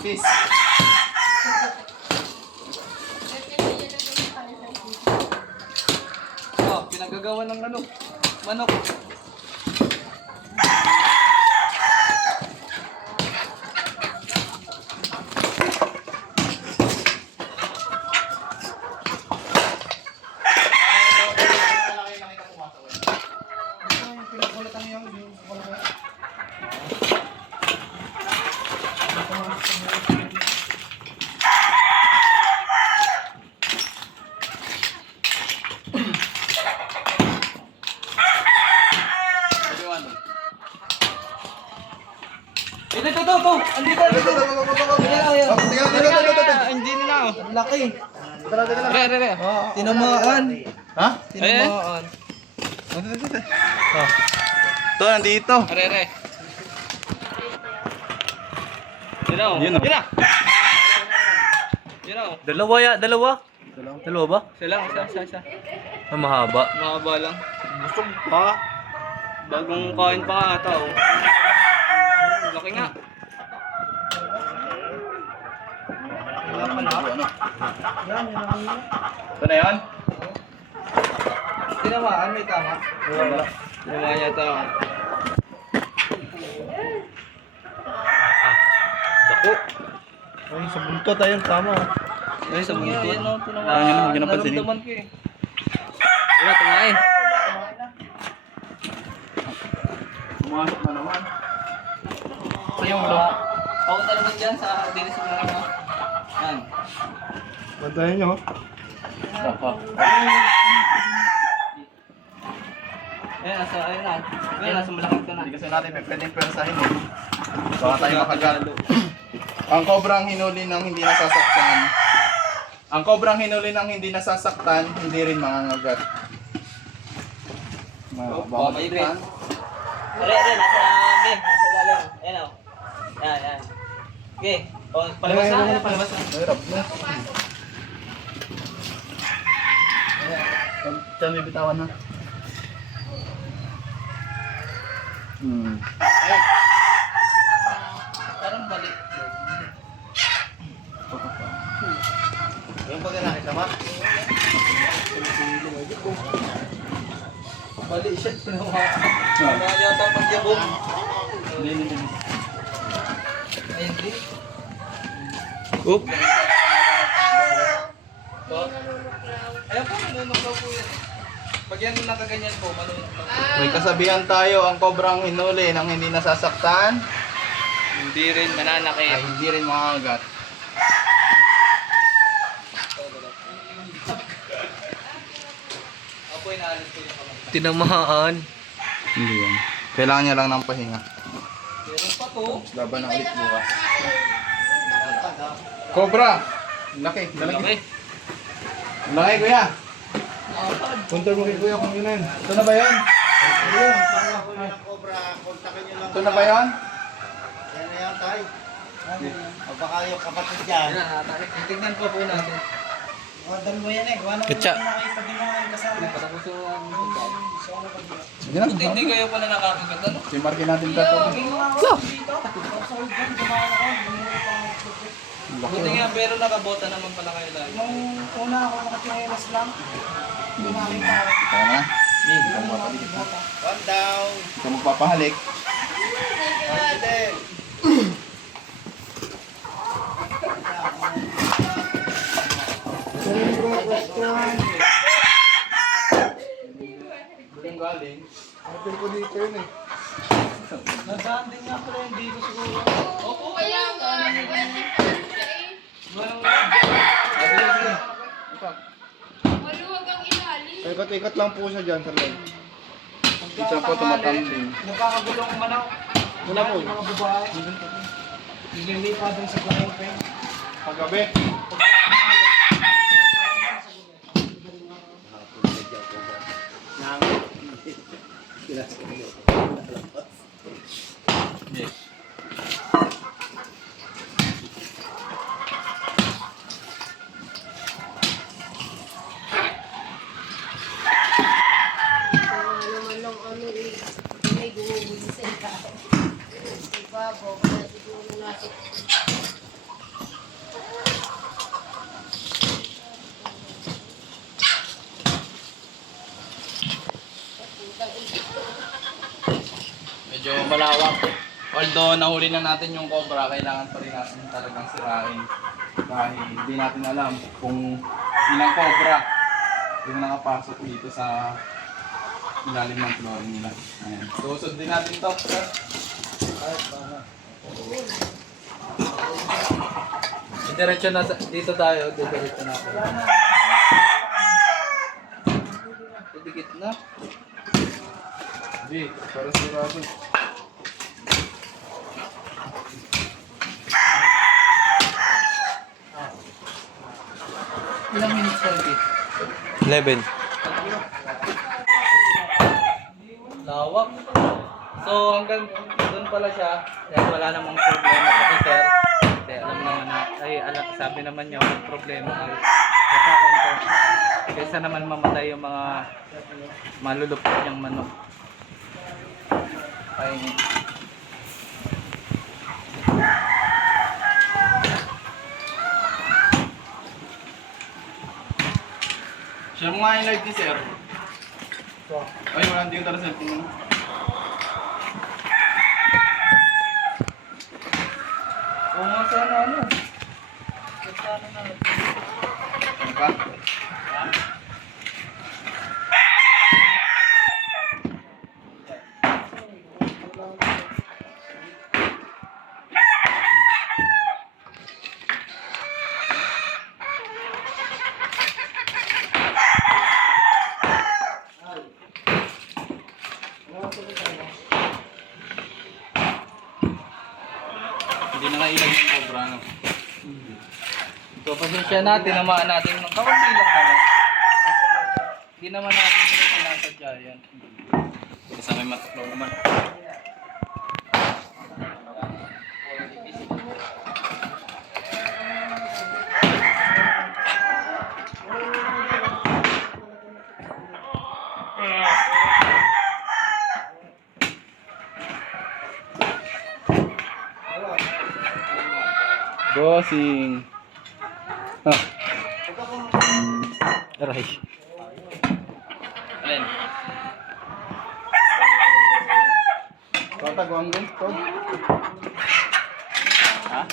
nipis. Oh, pinagagawa ng ano, manok. Ito. Andito. Hindi nila. Ang laki. Re. Tinamaan. Ha? Tinamaan. Ito, nandito. Re. Yun o. Dalawa ba? Isa. Mahaba. Mahaba lang. Busog pa. Bagong kain pa nga ata oh. Laki nga. Ito na yan? Tinamaan, may tama? Wala. Tinamaan yata ako. Dako. Ay, sa buntot ayun, tama. Ay, sa buntot. Naramdaman ko eh. Wala, tumain. Pumasok na naman. Sa yung ulo. Ako talaga dyan sa dinis mo lang mo. Yan. Bantayan nyo. Ayun na. Nasa malakad ka na. Hindi kasi natin pwedeng pwersahin eh. Baka tayo makagat. Ang kobrang hinuli ng hindi nasasaktan. Ang kobrang hinuli ng hindi nasasaktan, hindi rin mangangagat. Baka maibig. Nasa ilalim. Ayan o. Yan. Okay. Palabas na. Mahirap na. Diyan may bitawan na. Ay. Parang balik. Yung pagka nakita ba? Balik siya. Kaya yata pagyabong. Hindi. Ayun din. Oop. Ayun po, manunuklaw po yan. Pag yan nakaganyan po, manunuklaw. May kasabihan tayo, ang kobrang hinuli ng hindi nasasaktan. Hindi rin mananakit. Ay, hindi rin makakagat. Ako inaalis ko yung kamay. Tinamahaan. Hindi yan. Kailangan niya lang ng pahinga. Meron pa to. Laban na ulit bukas. Cobra! Laki. Laki kuya. Punta mo kay kuya kung yun yun. Ito na ba yun? Ito na ba yun? Yan na yan tayo. O baka yung kapatid dyan. Tingnan po natin. Order mo yan eh. Katsa. Hindi kayo pala nakakagat ano? Simarkin natin ito. Buti nga pero nakabota naman pala kayo lagi. Nung una ako nakatinelas lang. Hindi nakita ako. Kaya na? One down. Ito magpapahalik. Galing. Natin ko dito yun eh. Nadaan din nga pala yung dito siguro. Opo. Kaya nga, maluwag ang ilalim. Ikat-ikat lang po siya dyan sa loob. Isa po tumatambling. Nagkakagulong manok. Wala po. Mga babae. Nililipa dun sa kuwente. Paggabi. Yes. May gumugulo sa ikaw. Ibabaw, kaya siguro natin. malawak. Although nahuli na natin yung cobra, kailangan pa rin natin talagang sirain. Dahil hindi natin alam kung ilang cobra yung nakapasok dito sa ilalim ng flooring nila. Ayan. So, sundin natin to, sir. Diretso na dito tayo, diretso na ako. Dikit na. Hindi, para sigurado. Ilang minutes na ito? 11. Lawak. So hanggang doon pala siya. Kaya wala namang problema sa sir. Kasi alam naman na, sabi naman niya walang problema. Kakain ko. Kaysa naman mamatay yung mga malulupit niyang manok. Kainin. Siya mo nga yung live ni sir. Ay, wala hindi ko tala cellphone mo. Oo nga sana ano. Sana na. Ano ka? Ha? Hindi na kailan yung cobra, no? So, pasensya natin, namaan natin ng kaunti lang naman. Hindi naman natin ito sinasadya yan. Kasi may mataklaw naman. Bossing. Ah. Aray. Alin? Tatagwang din, Tod. Ha?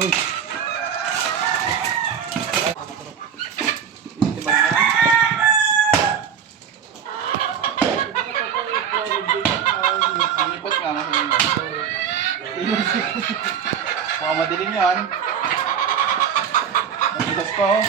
Uy. Lipat nga na sa mga madilim yan. Matigas pa oh.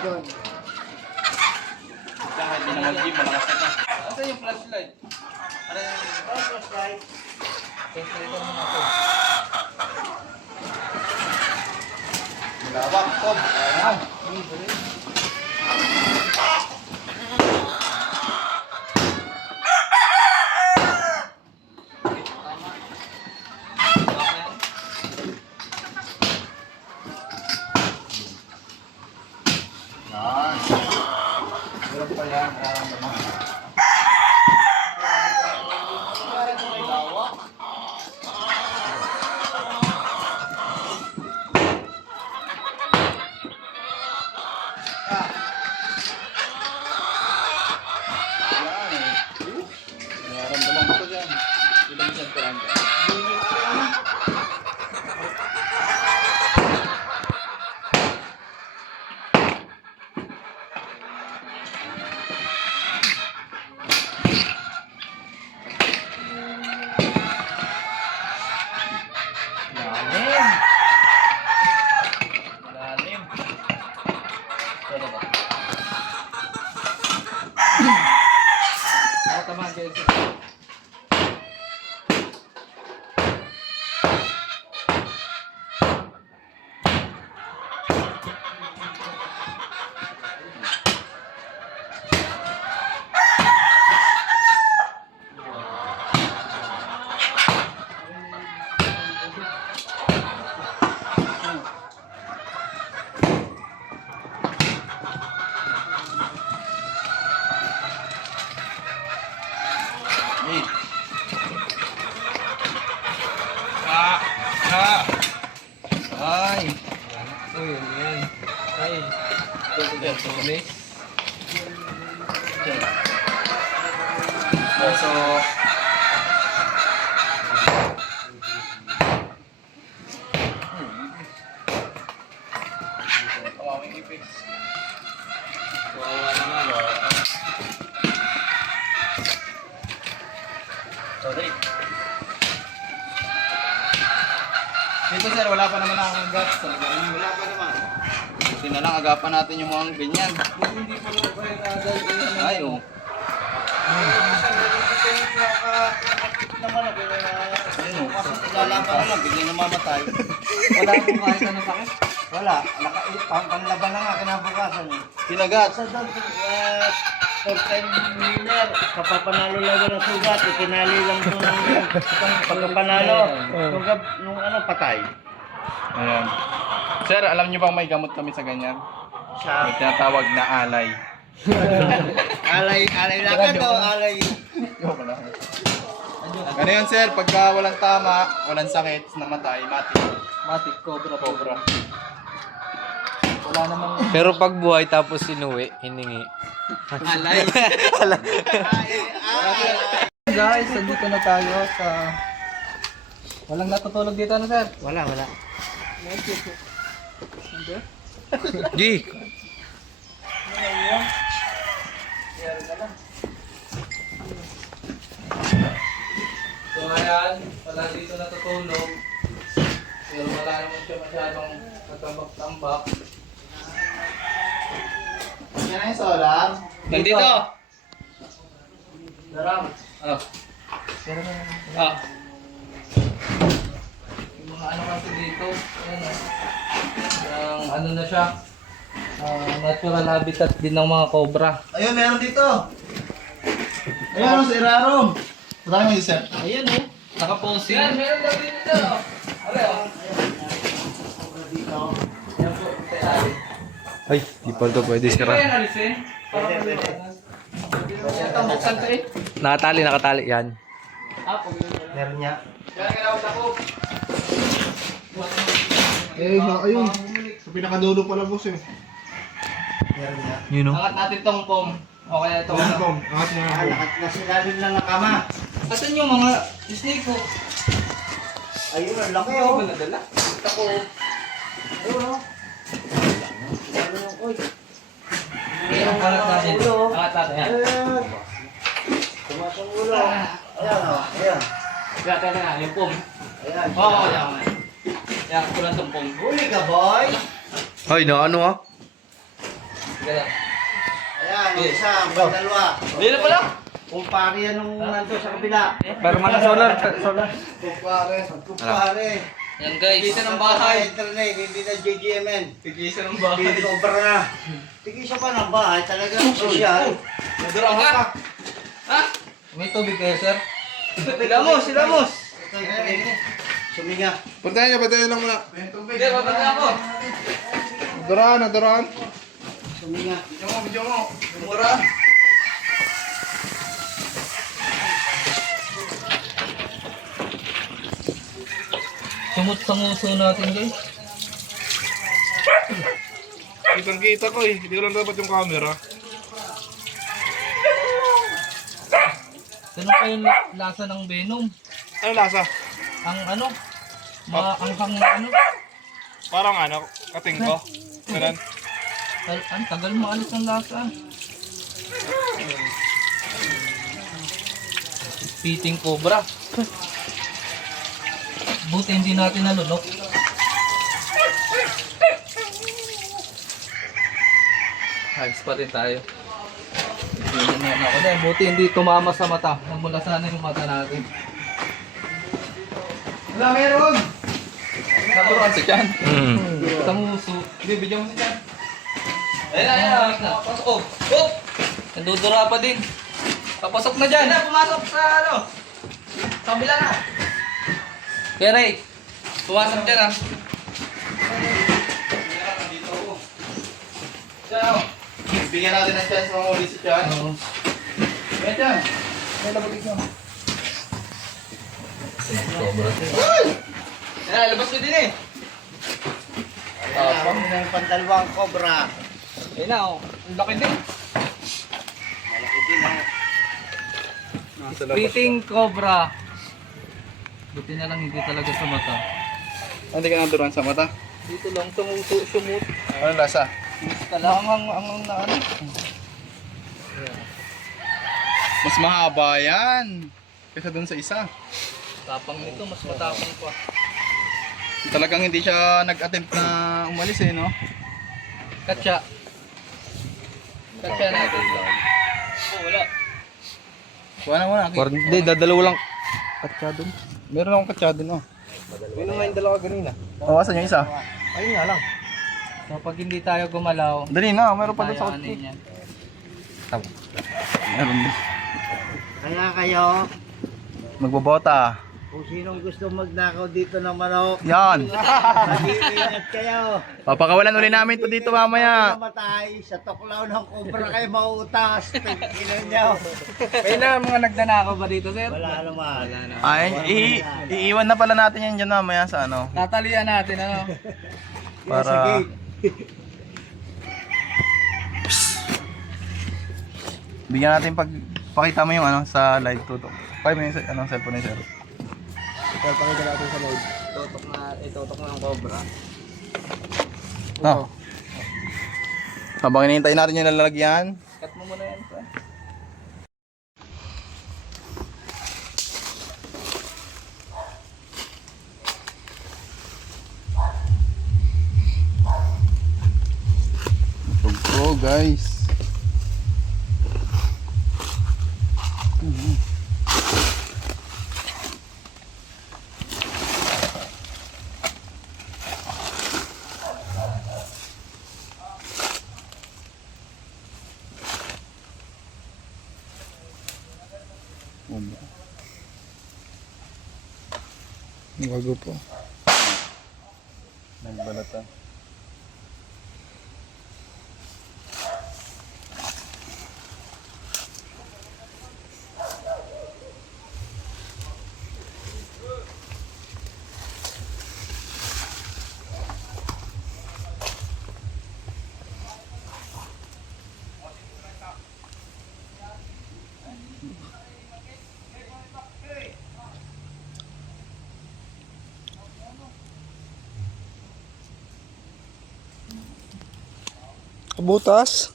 Doon. Kaya hindi na mag-gym, malakas na. Asa yung flashlight? Flashlight. Malawak, Tom. Ayan. Meron pa yan, nararamdaman ko dyan. Dito mo siyang perangga. Tulis. So, kawawing ipis. Kawawa naman, Sorry. Dito sir, wala pa naman akong guts. Wala pa naman. Buti na lang, agapan natin yung mga ganyan. Hindi pa naman kayo na Ay, oh. naman na lalaban na lang, bigla namamatay. Wala akong kahit ano sakit. Wala, panlaban na nga kinabukasan eh. Kinagat. Sa dog, first time winner, kapapanalo lang ng sugat, itinali lang ito ng pagkapanalo. Nung ano, patay. Ayan. Sir, alam niyo bang may gamot kami sa ganyan? Sa May tinatawag na alay. alay lakad o alay. Ano yun sir, pagka walang tama, walang sakit, namatay, mati. Mati, cobra. Wala namang... Pero pag buhay tapos sinuwi, hiningi. Alay. Guys, nandito na tayo sa... Walang natutulog dito ano sir? Wala. Gi! So ayan, wala dito natutulog. Pero wala naman siya masyadong natambak-tambak. Yan ang solar. Nandito! Daram. Ah. Ah. Yung mga ano kasi dito, ayan ang ano na siya, natural habitat din ng mga cobra. Ayun, meron dito. Ayun, sa Irarom. Marami mo sir. Ayan oh, nakaposing. Yan, meron daw dito. Ano oh? Yan po, tayo. Ay, di pa ito pwede Hindi ba sira. yan alisin? Para Pwede. Ito, buksan to eh. Nakatali yan. Meron niya. Kaya kinawag ako. Ayun. Sa pinakadulo pala boss eh. Meron niya. You know? Angat natin tong pom. O kaya ito. Ayan Tom, angat niya. Lahat na silalim lang ng kama. Asan yung mga snake ko? Ayun, ang laki Ano oh. ba nadala? Ako. Ayun oh. Ano yung oy? Angat natin. Ulo. Angat natin. Yan. Ayan. Tumas ang ulo. Ayan oh. Ayan. Kaya na, yung pom. Ayan. Oo, yan. Yan, kulang tong pom. Huli ka boy. Ay, na ano ah? Sige lang. Ayan, yung isa, ang dalawa. Hindi na pala. Kumpare yan nung nando sa kabila. Pero mga solar. Kumpare. Yan guys. Tigisa ng bahay. Internet, hindi na JGMN. Tigisa ng bahay. Hindi sobra na. Tigisa pa ng bahay, talagang sosyal. Nadurang ka? Ha? May tubig kayo, sir? Silamos! Ito, suminga. Pantayan lang muna. Hindi, babagay ako. Duraan. Suminga. Video mo. Mura. Sumot sa nguso natin, guys. Kitang-kita ko eh. Hindi ko lang dapat yung camera. Ganun pa yung lasa ng venom. Ano lasa? Ang ano? Maanghang na ano? Parang ano, kating ko. Ganun. Ang tagal maalis ng lasa. Piting cobra. Buti hindi natin nalunok. Hags pa rin tayo. Ako na, buti hindi tumama sa mata. Nagmula sana yung mata natin. Wala meron! Naturuan si Chan. Sa muso. Bibigyan mo si Chan. Ayan na. Pasok ko. Oh! Nandudura pa din. Papasok na dyan. Pumasok sa ano. Sa kabila na. Kaya Ray, pumasok dyan ah. Dito ako. Chan ako. Bigyan natin ng chance mamuli si Chan. Oo. Kaya Chan. May labatig mo. Ayan, labas ko din eh. Ayan, yung pandalawang cobra. Ayun na oh. Ang laki din. Nasa labas. Beating cobra. Buti na lang hindi talaga sa mata. Hindi ka nanduran sa mata. Dito lang sumut. Ano lasa? Ang na ano? Mas mahaba yan. Kaysa dun sa isa. Tapang nito, mas matapang pa. Talagang hindi siya nag-attempt na umalis eh, no? Katsa. Katsa natin. Oh, wala. Wala mo na. Hindi, dadalawa lang. Katsa doon. Meron akong katsa dun, oh. Yun naman yung dalawa ganina. Awasan yung isa. Ayun nga lang. So pag hindi tayo gumalaw, Dali na, meron pa dun sa tayo ano kotse. yan. Meron din. Kaya kayo, Magbobota. kung sinong gusto magnakaw dito ng manok, Yan. mag-iingat kayo. Papakawalan uli namin to dito mamaya. Namatay, sa tuklaw ng cobra kayo mauutas. Tingnan nyo. May na mga nagdanakaw ba dito, sir? Wala naman. Ay, iiwan na pala natin yan dyan mamaya sa ano. Tatalian natin, ano? Para... Bigyan natin pakita mo yung ano sa live tutok. Pakita mo yung ano, cellphone ni sir. Pakita natin sa live. Itutok na ng cobra. No. Habang hinihintay natin yung lalagyan. Cut mo muna yan, sir. Go guys. Bago po. Nagbalatan. Butas.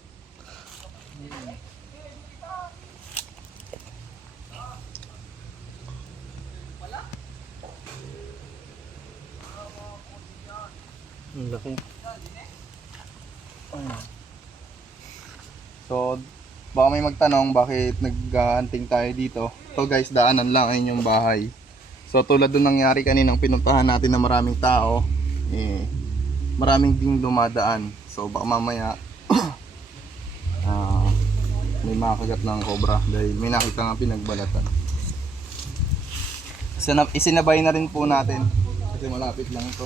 Ang laki. So, baka may magtanong bakit nag-hunting tayo dito. So guys, daanan lang ayun yung bahay. So tulad dun nangyari kaninang pinuntahan natin na maraming tao, maraming ding dumadaan. So baka mamaya may makagat ng cobra dahil may nakita nga pinagbalatan. Isinabay na rin po natin kasi malapit lang ito.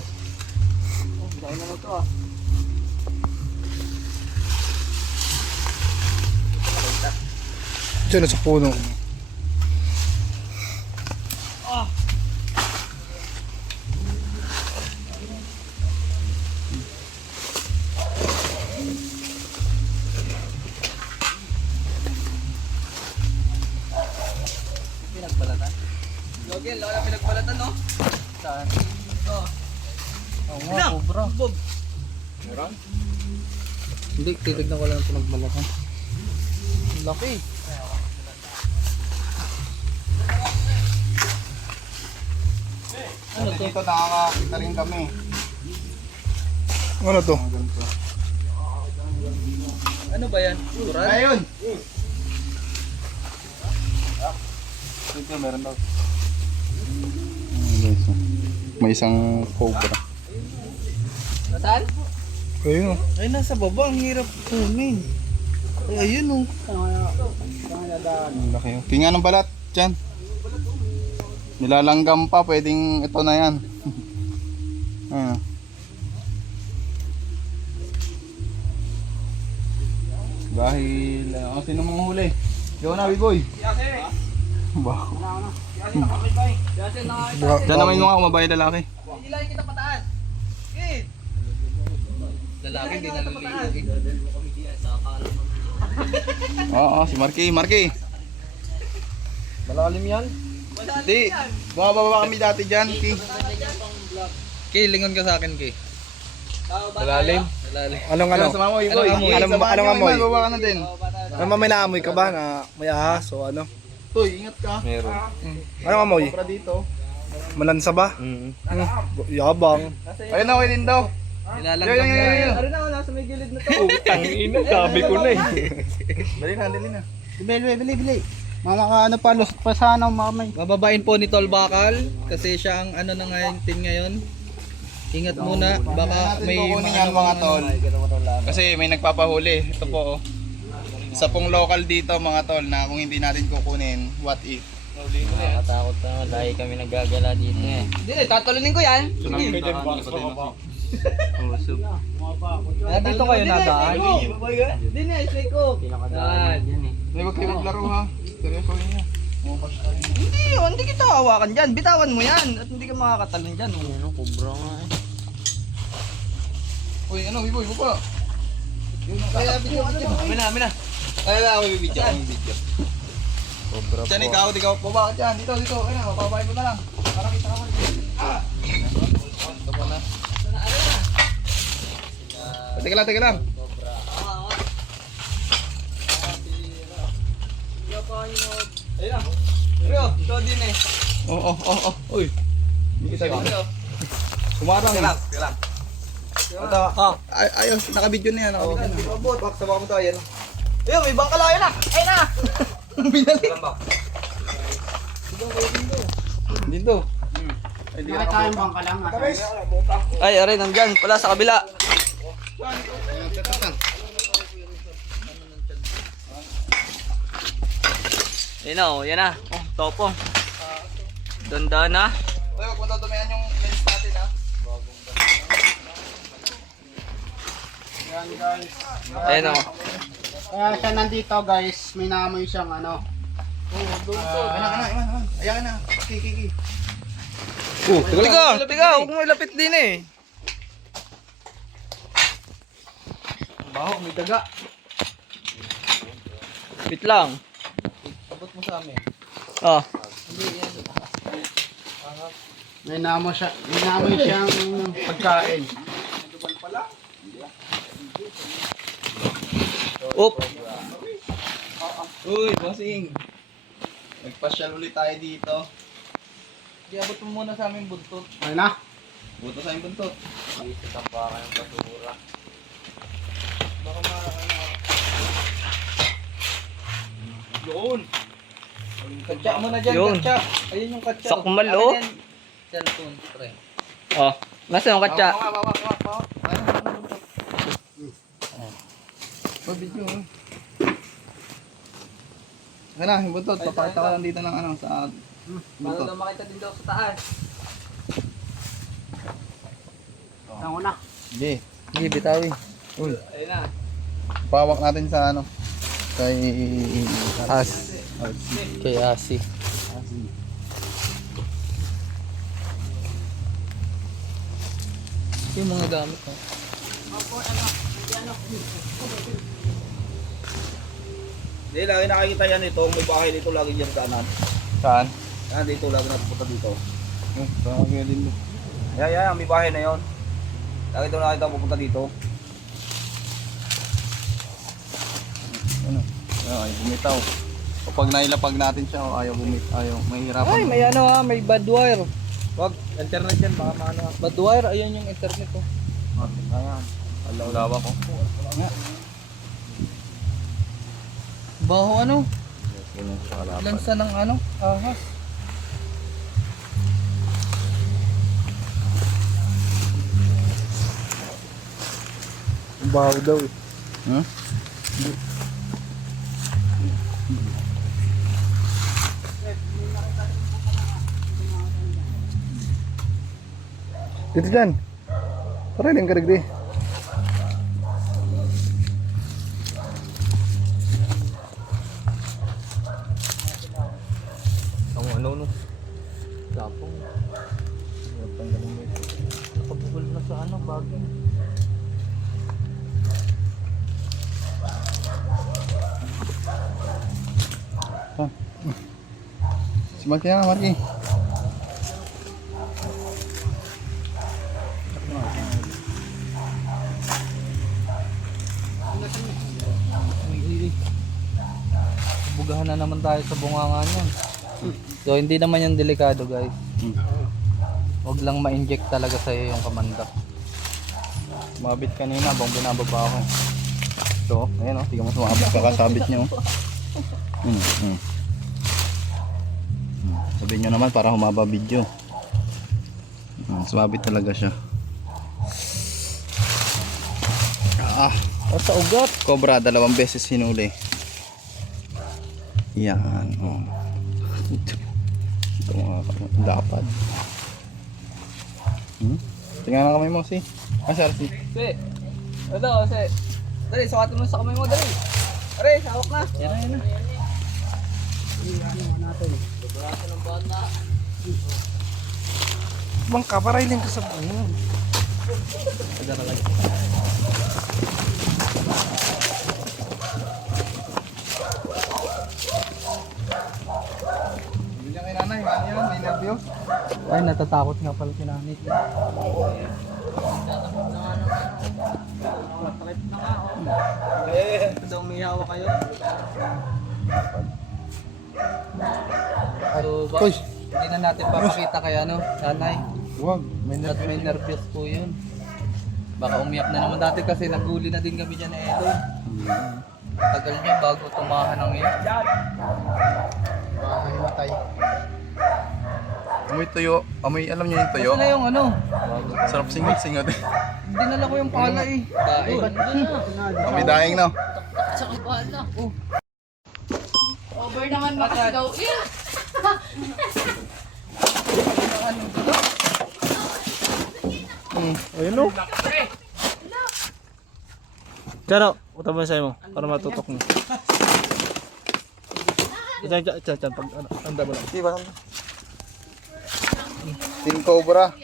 Diyan sa puno. Pinagbalatan. Login, wala pinagbalatan, no? Saan? Ito. Oo nga, cobra. Bob. Meron? Hindi, titignan ko lang pinagbalatan. Ang laki. Ano to? Dito nakakakita rin kami. Ano to? Mga ganito. Ano ba yan? Turan? Ayun! Dito meron daw. Guys, may isang cobra. Nasaan? Ayun oh. Ay, nasa baba. Ang hirap kunin. Ay, ayun, oh. Ang laki. Tingnan ng balat dyan. Nilalanggam pa, pwedeng ito na yan. Ayan. Dahil, sino mga huli? Ikaw na, B-boy. Ba? Diyan naman yung mga kumabay lalaki. Hilahin kita pataas. Lalaki, hindi naliligo. Oo, si Marky. Marky. Malalim yan. Hindi. Bumababa kami dati dyan. Ki. Kay, lingon ka sa akin, Kay. Malalim. Malalim. Anong Ano? Sama mo, Iboy. Anong amoy? Anong amoy? Baba ka na din. Ano may naamoy ka ba na may ahas o ano? Toy, ingat ka. Meron. Anong amoy? Para dito. Malansa ba? Yabang. Ayun na, din daw. Nilalanggam Yo, yo, yo, yo, yo. Ano na, nasa may gilid na to. Tangina, sabi ko na eh. Dali na. Bili. Mama ka ano pa, lusot pa sana mamay. Bababain po ni Tol Bakal kasi siya ang ano na ngayon. Ingat muna, baka Natin may kukunin yan mga tol. Kasi may nagpapahuli. Ito po. Isa pong local dito mga tol na kung hindi natin kukunin, what if? Nakatakot na, dahil kami nagagala dito eh. Hindi, tatalunin ko yan. Dito kayo nadaan. Hindi na, isay ko. Pinakadaan dyan eh. May wag kayo maglaro ha. Seryoso niya. Hindi kita hawakan dyan. Bitawan mo yan at hindi ka makakatalon dyan. Ano, kubra nga eh. Uy, ano, Iboy, baba. Kaya video. Amin na. Kaya na ako bibidyo. Diyan ikaw, baba ka dyan. Dito. Ayun na, mababayin mo na lang. Para kita ka mo. Ito po na. Teka lang. Ayun na. Rio, ito din eh. Oh. Uy. Hindi kita dito. Kumarang. Teka lang. Ito. Ayos, naka-video na yan. Naka-video na. Bak, sama mo to, ayan. Ayun, may bangkala, ayun na. Ayun na. Binalik. Dito. Nakita yung bangka lang. Ay, aray, nandyan. Pala sa kabila. Yan na. Oh, topo. Danda na. Uy, huwag mo tutumihan yung lens natin ha. Yan guys. Ayun o. Kaya siya nandito guys, may naamoy siyang ano. Ayan na. Kiki. Teka, huwag mo ilapit din eh. Baho, may daga. Wait lang. Abot mo sa amin. Oh. May naamoy siyang pagkain. Oop. Uy, bossing. Nagpasyal ulit tayo dito. Iabot mo muna sa aming buntot. Ay na. Buto sa yung buntot. Dito tapakan yung basura. Doon. Katsa mo na dyan, Yun. katsa. Ayun yung katsa. Sakmal, oh. Cellphone, pre. Oh, nasa yung katsa? Bawa. Oh, video. Ano, yung buntot. Papakita ka lang dito ng ano sa Para buntot. daw makita din daw sa taas. Ang una. Sige. Hindi, bitawin. Uy, Ayun na. pawak natin sa ano. Kay As. Kay Asi. Yung mga gamit ko. Hindi, lagi nakikita yan ito. May bahay dito lagi dyan sa anan. Saan? Yan, dito lagi napupunta dito. Saan ka din mo? Yan, may bahay na yon. Lagi daw nakita pupunta dito. Ano? Ay, bumitaw. Kapag nailapag natin siya, ayaw mahirapan. Ay, may ano ha, may bad wire. Wag, internet yan, baka maano. Bad wire, ayun yung internet ko. Ayan. Alaw ko. Baho ano? Lansa ng ano? Ahas. Baho daw eh. Huh? Dito dyan. Tara, yung karigdi. Ang ano no? Lapong. Nakabukol na sa ano, bagay. Si Marky na, Marky. Bugahan na naman tayo sa bunganga niyan. So hindi naman yung delikado guys. Huwag lang ma-inject talaga sa'yo yung kamandak. Sumabit kanina habang binababa ako. So, ayan o, tingnan mo sumabit, kakasabit niyo. Sabihin nyo naman para humaba video. Sumabit talaga siya. Sa ugat. Cobra, 2 beses hinuli. Yan. Oh. Ito mga dapat. Tingnan na kamay mo, si. Si. Si. Ito, si. Dali, sukatin mo sa kamay mo, dali. Aray, hawak na. Yan na. Bang kaparailin ka sa ano. Hindi niya kay nanay, yan, may nervyos. Ay, natatakot nga pala si nanay. Ito daw may hawak kayo. So, hindi na natin papakita kay ano, nanay. Huwag. At may nervous po yun. Baka umiyak na naman dati kasi naguli na din kami dyan na ito. Tagal niya bago tumahan ng iyak. Baka himatay. Amoy tuyo. Amoy, alam niyo yung tuyo? Kasi na yung ano, Sarap singot-singot. dinala ko yung pala eh. Dahil. Amoy daing, no? Sa kabala. Over naman makasigaw. Yeah. Ayun o. Diyan o. Utabon sa'yo mo. Para matutok mo. Diyan. Pag ano. Anda mo lang. Diba? King Cobra.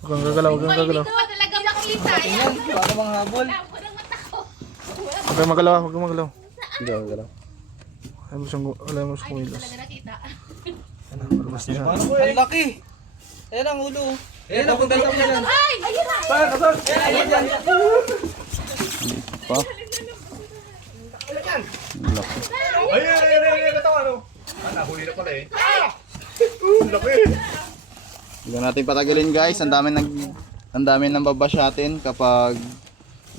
Huwag kang gagalaw. Huwag kang gagalaw. Ito talaga makita. Yan, baka mga habol. Ako nang mata ko. Huwag kang magalaw. Huwag kang magalaw. Hindi ako galaw. Ayaw mo siyang Ay, hindi kumilos. talaga nakita. Palabas niya. Ang laki. Ayan ang ulo. Ayan ang punta mo yan. Ay! Ayun na! Pa? Hindi natin patagalin guys, ang dami nang babasyatin kapag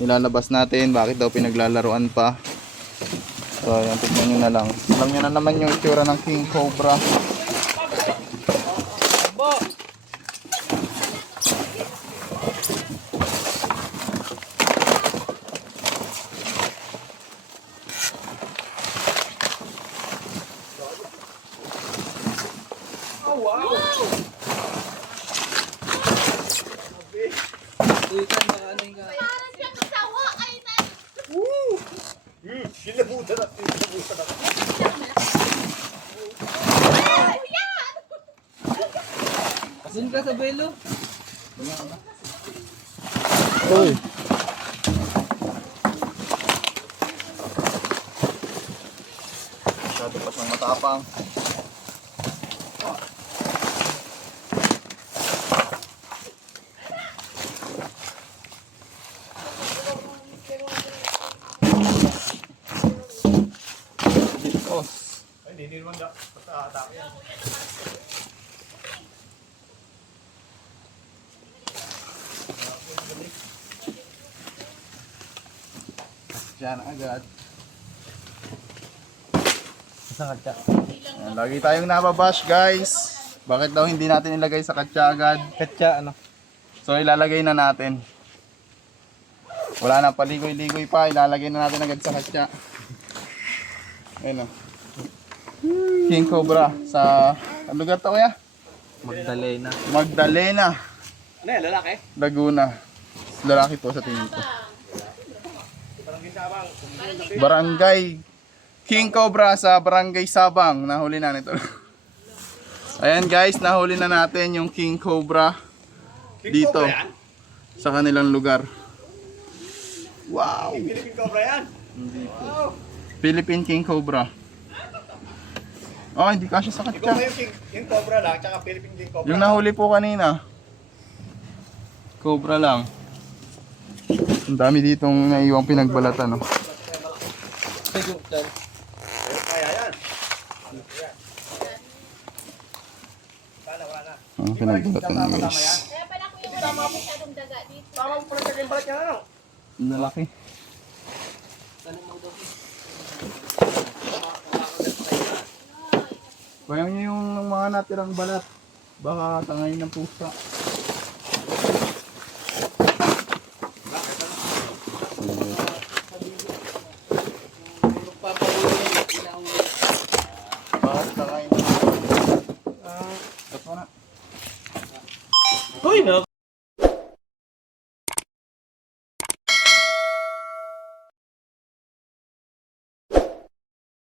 nilalabas natin, bakit daw pinaglalaruan pa. So yan, tignan nyo na lang. Alam nyo na naman yung itsura ng King Cobra. Tuitan, baka ano yung Parang siyang sawa. Ay na! Doon ka sa belo. Uy. Masyado pa siyang matapang. Diyan agad. Sa katsa. Ayan, lagi tayong nababash guys. Bakit daw hindi natin ilagay sa katsa agad? Katsa, ano? So ilalagay na natin. Wala na, paligoy-ligoy pa. Ilalagay na natin agad sa katsa. Ayun o. King Cobra sa... Ang lugar to kuya? Magdalena. Magdalena. Ano yan, lalaki? Laguna. Lalaki po sa tingin ko. Barangay King Cobra sa Barangay Sabang. Nahuli na nito. Ayan guys, nahuli na natin yung King Cobra dito sa kanilang lugar. Wow! Philippine Cobra yan. Philippine King Cobra. Oh, hindi kasya sa Ikaw katsa. kayo yung Cobra lang, tsaka Philippine King Cobra. Yung nahuli po kanina. Cobra lang. Ang dami ditong naiwang pinagbalatan, no? Kaya yan. Ang pinagbalatan guys. Kaya pala ko yung wala masyadong daga dito. Tama mo pala sa balat niya, ano? Ang lalaki. Bayang niyo yung mga natirang balat. Baka tangayin ng pusa. Baka tangayin ng pusa. Uy, no.